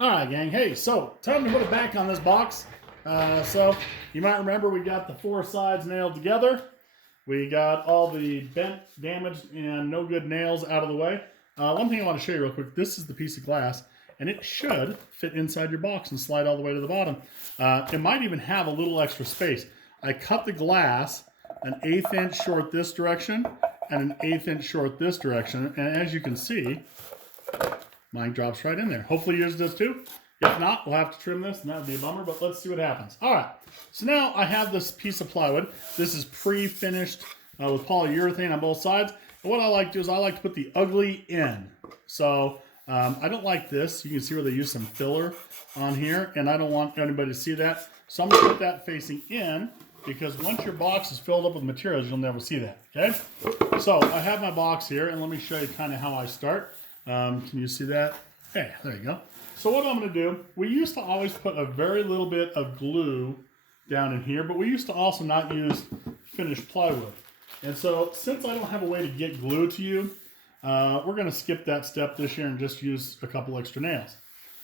All right, gang. Hey, so time to put it back on this box. So you might remember we got the four sides nailed together. We got all the bent, damaged, and no good nails out of the way. One thing I want to show you real quick. This is the piece of glass, and it should fit inside your box and slide all the way to the bottom. It might even have a little extra space. I cut the glass an 1/8 inch short this direction and an 1/8 inch short this direction, and as you can see, mine drops right in there. Hopefully yours does too. If not, we'll have to trim this, and that would be a bummer, but let's see what happens. All right, so now I have this piece of plywood. This is pre-finished with polyurethane on both sides. And what I like to do is I like to put the ugly in. So I don't like this. You can see where they use some filler on here, and I don't want anybody to see that. So I'm gonna put that facing in, because once your box is filled up with materials, you'll never see that, okay? So I have my box here, and let me show you kind of how I start. Can you see that? Hey, there you go. So what I'm going to do, we used to always put a very little bit of glue down in here, but we used to also not use finished plywood. And so since I don't have a way to get glue to you, we're going to skip that step this year and just use a couple extra nails.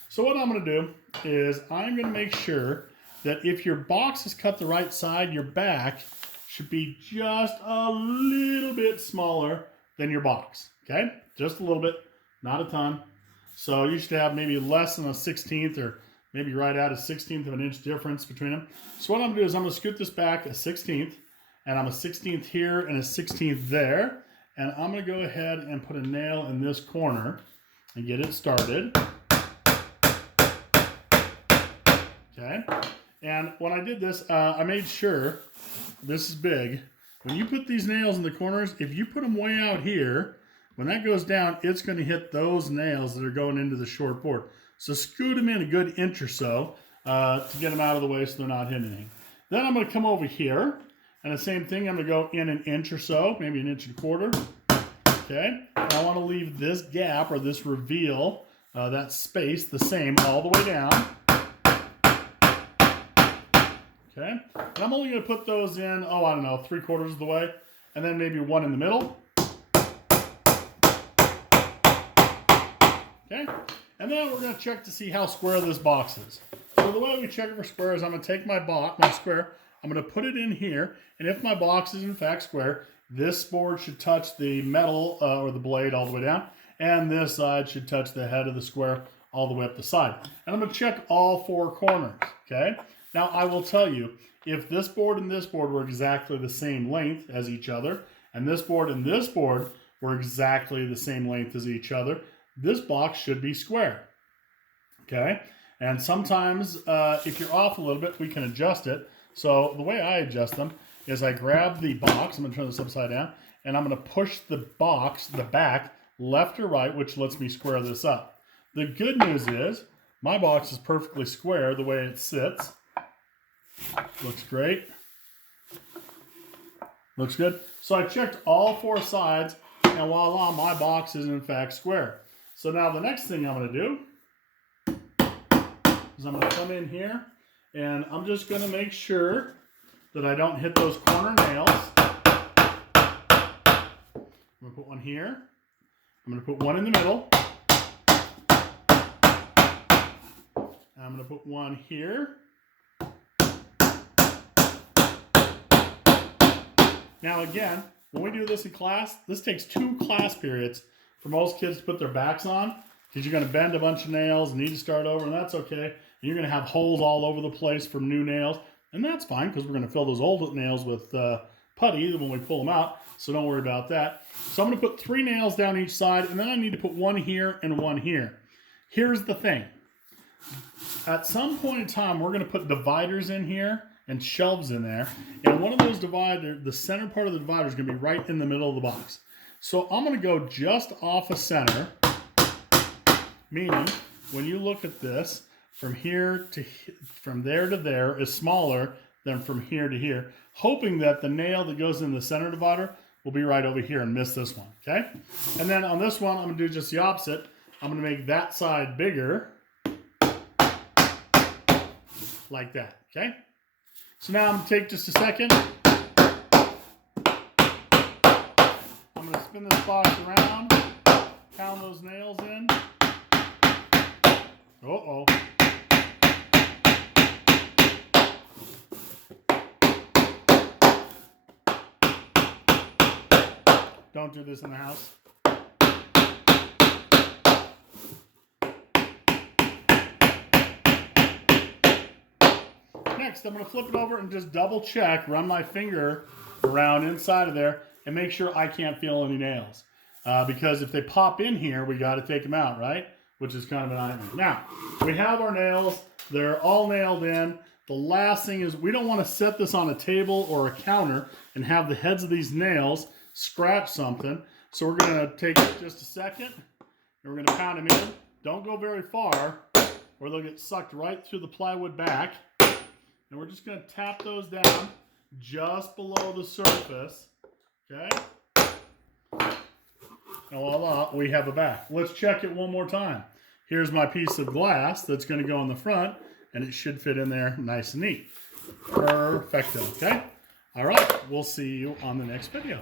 So what I'm going to do is I'm going to make sure that if your box is cut the right side, your back should be just a little bit smaller than your box, okay? Just a little bit. Not a ton. So you should have maybe less than a 1/16 or maybe right at a 1/16 of an inch difference between them. So what I'm going to do is I'm going to scoot this back a 1/16, and I'm a 1/16 here and a 1/16 there. And I'm going to go ahead and put a nail in this corner and get it started. Okay. And when I did this, I made sure, this is big, when you put these nails in the corners, if you put them way out here, when that goes down, it's going to hit those nails that are going into the short board. So scoot them in a good inch or so to get them out of the way so they're not hitting anything. Then I'm going to come over here, and the same thing, I'm going to go in an inch or so, maybe 1.25 inches. Okay, and I want to leave this gap or this reveal, that space, the same all the way down. Okay, and I'm only going to put those in, I don't know, 3/4 of the way, and then maybe one in the middle. Okay, and then we're going to check to see how square this box is. So the way we check it for square is I'm going to take my square, I'm going to put it in here, and if my box is in fact square, this board should touch the metal or the blade all the way down, and this side should touch the head of the square all the way up the side. And I'm going to check all four corners, okay? Now I will tell you, if this board and this board were exactly the same length as each other, and this board were exactly the same length as each other, this box should be square, okay? And sometimes if you're off a little bit, we can adjust it. So the way I adjust them is I grab the box, I'm gonna turn this upside down, and I'm gonna push the box, the back, left or right, which lets me square this up. The good news is my box is perfectly square the way it sits. Looks great. Looks good. So I checked all four sides, and voila, my box is in fact square. So now the next thing I'm going to do is I'm going to come in here, and I'm just going to make sure that I don't hit those corner nails. I'm going to put one here. I'm going to put one in the middle. And I'm going to put one here. Now again, when we do this in class, this takes 2 class periods for most kids to put their backs on, because you're going to bend a bunch of nails and need to start over, and that's okay. And you're going to have holes all over the place from new nails, and that's fine, because we're going to fill those old nails with putty when we pull them out, so don't worry about that. So I'm going to put 3 nails down each side, and then I need to put one here and one here. Here's the thing. At some point in time, we're going to put dividers in here and shelves in there, and one of those dividers, the center part of the divider is going to be right in the middle of the box. So I'm going to go just off of center, meaning when you look at this, from there to there is smaller than from here to here, hoping that the nail that goes in the center divider will be right over here and miss this one, okay? And then on this one, I'm going to do just the opposite. I'm going to make that side bigger, like that, okay? So now I'm going to take just a second. I'm going to spin this box around, pound those nails in. Uh-oh. Don't do this in the house. Next, I'm going to flip it over and just double check, run my finger around inside of there and make sure I can't feel any nails. Because if they pop in here, we got to take them out, right? Which is kind of a nightmare. Now, we have our nails. They're all nailed in. The last thing is we don't want to set this on a table or a counter and have the heads of these nails scratch something. So we're going to take just a second and we're going to pound them in. Don't go very far or they'll get sucked right through the plywood back. And we're just going to tap those down just below the surface. Okay? And voila, we have a back. Let's check it one more time. Here's my piece of glass that's going to go in the front, and it should fit in there nice and neat. Perfecto, okay? All right, we'll see you on the next video.